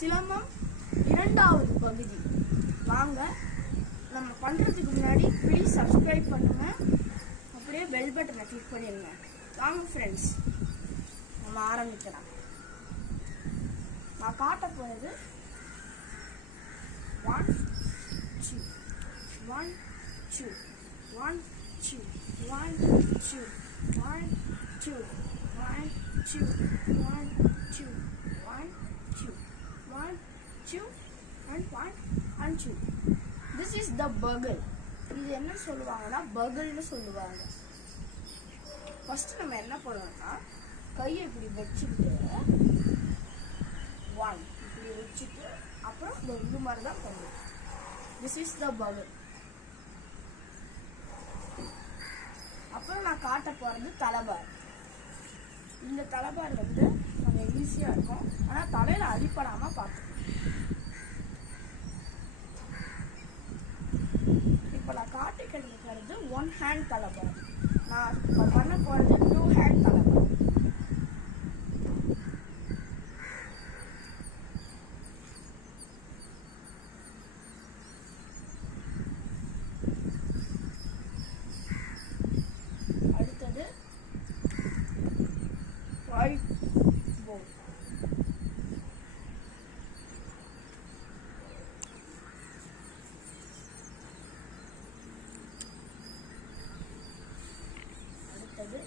சிலம்பம் இரண்டாவது பகுதி. வாங்க நம்ம பண்றதுக்கு முன்னாடி ப்ளீஸ் சப்ஸ்கிரைப் பண்ணுங்க, அப்படியே பெல் பட்டனை கிளிக் பண்ணிடுங்க. வாங்க ஃப்ரெண்ட்ஸ், நம்ம ஆரம்பிக்கலாம். நான் காட்ட போறது 1 2 1 2 1 2 1 2 1 2 1 2 1 2 1 2 1 2 and 1 and 2. This is the bugle. இது என்ன சொல்லுவாங்கன்னா பகிள்னு சொல்லுவாங்க. ஃபர்ஸ்ட் நம்ம என்ன பண்ணணும்னா கையை இப்படி வச்சுட்டு 1 இப்படி வச்சுட்டு அப்புறம் இந்த மாதிரி தான் பண்ணணும். This is the bugle. அப்புறம் நான் காட்ட போறது தலைபார். இந்த தலைபார் வந்து கொஞ்சம் ஈஸியா இருக்கும், ஆனா தலையில அடிப்படாம பார்த்துக்கணும். இப்ப நான் காட்டிக்கிட்டு இருக்கிறது 1 hand தலைபார். நான் பண்ண போறது 2 hand தலைபார். அடுத்தது white bow. அடுத்தது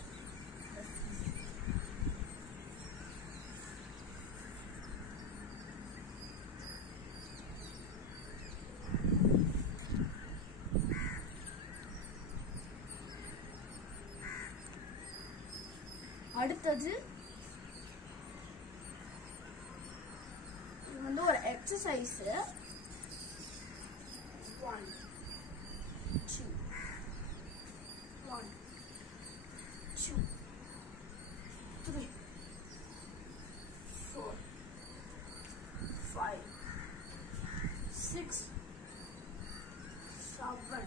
அடுத்தது இது வந்து ஒரு exercise. 1 2 1 2 3 4 5 6 7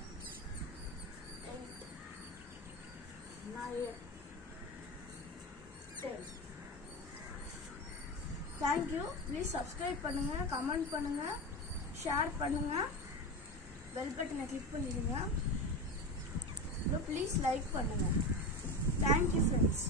8 9 10. Thank you. Please subscribe பண்ணுங்க, கமெண்ட் பண்ணுங்க, ஷேர் பண்ணுங்க, பெல் பட்டனை கிளிக் பண்ணிடுங்க. ப்ளீஸ் லைக் பண்ணுங்க. Thank you friends.